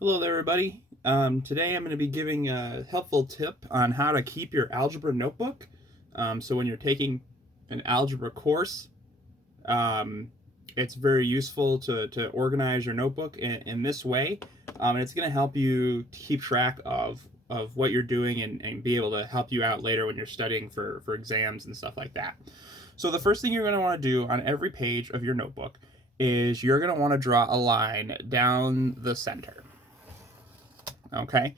Hello there, everybody. Today I'm going to be giving a helpful tip on how to keep your algebra notebook. So when you're taking an algebra course, um, it's very useful to organize your notebook in this way. And it's going to help you keep track of what you're doing and be able to help you out later when you're studying for exams and stuff like that. So the first thing you're going to want to do on every page of your notebook is you're going to want to draw a line down the center. Okay.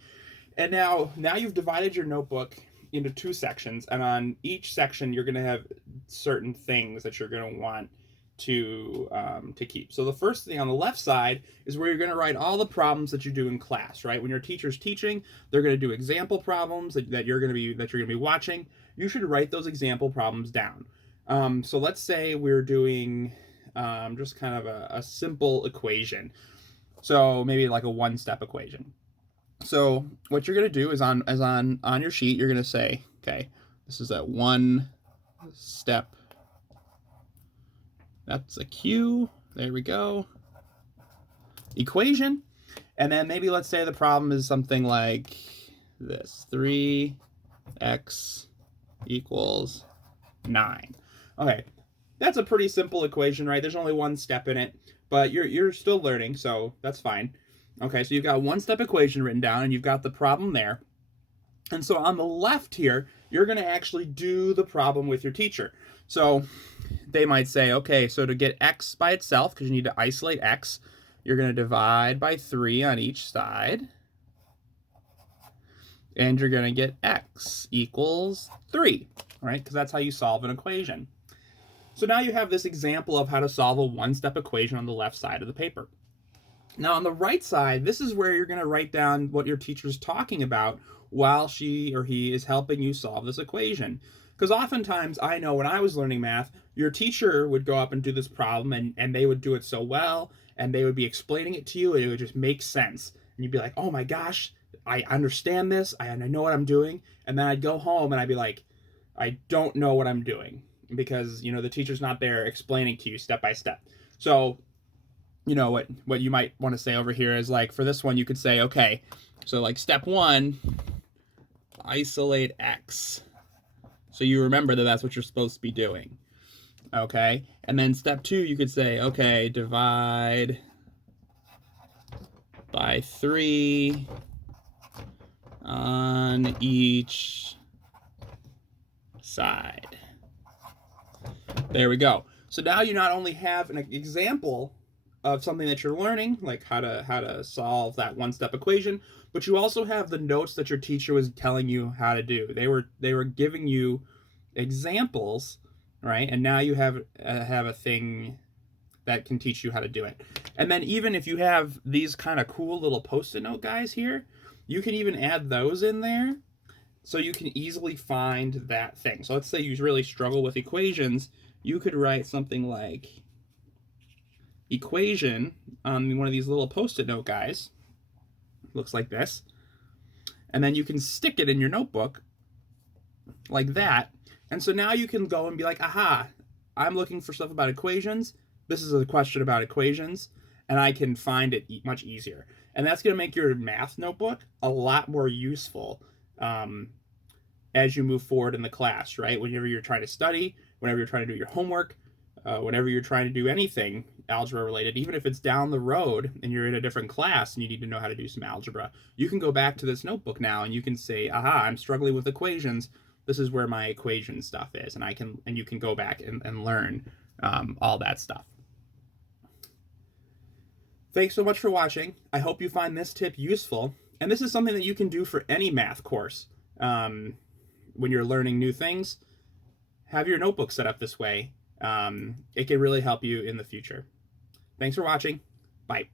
And now you've divided your notebook into two sections, and on each section you're going to have certain things that you're going to want to keep. So the first thing on the left side is where you're going to write all the problems that you do in class, right? When your teacher's teaching, they're going to do example problems that you're going to be watching. You should write those example problems down. So let's say we're doing just kind of a simple equation. So maybe like a one-step equation. So what you're gonna do is on your sheet, you're gonna say, okay, this is a one step. That's a Q. There we go. Equation. And then maybe let's say the problem is something like this: 3x equals 9. Okay, that's a pretty simple equation, right? There's only one step in it, but you're still learning, so that's fine. Okay, so you've got one step equation written down and you've got the problem there. And so on the left here, you're going to actually do the problem with your teacher. So they might say, okay, so to get x by itself, because you need to isolate x, you're going to divide by 3 on each side. And you're going to get x equals 3, right? Because that's how you solve an equation. So now you have this example of how to solve a one-step equation on the left side of the paper. Now on the right side, this is where you're going to write down what your teacher's talking about while she or he is helping you solve this equation. Because oftentimes, I know when I was learning math, your teacher would go up and do this problem and they would do it so well and they would be explaining it to you and it would just make sense. And you'd be like, oh my gosh, I understand this, I know what I'm doing. And then I'd go home and I'd be like, I don't know what I'm doing because, the teacher's not there explaining to you step by step. So what you might want to say over here is like for this one you could say, okay, so like step 1, isolate x, so you remember that that's what you're supposed to be doing. Okay, and then step 2 you could say, okay, divide by 3 on each side. There we go. So now you not only have an example of something that you're learning, like how to solve that one-step equation, but you also have the notes that your teacher was telling you how to do. They were giving you examples, right? And now you have a thing that can teach you how to do it. And then even if you have these kind of cool little post-it note guys here, you can even add those in there so you can easily find that thing. So let's say you really struggle with equations, you could write something like equation on one of these little post-it note guys. Looks like this. And then you can stick it in your notebook like that. And so now you can go and be like, aha, I'm looking for stuff about equations. This is a question about equations, and I can find it much easier. And that's going to make your math notebook a lot more useful as you move forward in the class, right? Whenever you're trying to study, whenever you're trying to do your homework, whenever you're trying to do anything algebra related, even if it's down the road and you're in a different class and you need to know how to do some algebra, you can go back to this notebook now and you can say, aha, I'm struggling with equations. This is where my equation stuff is, and you can go back and learn all that stuff. Thanks so much for watching. I hope you find this tip useful, and this is something that you can do for any math course. When you're learning new things, have your notebook set up this way. It can really help you in the future. Thanks for watching. Bye.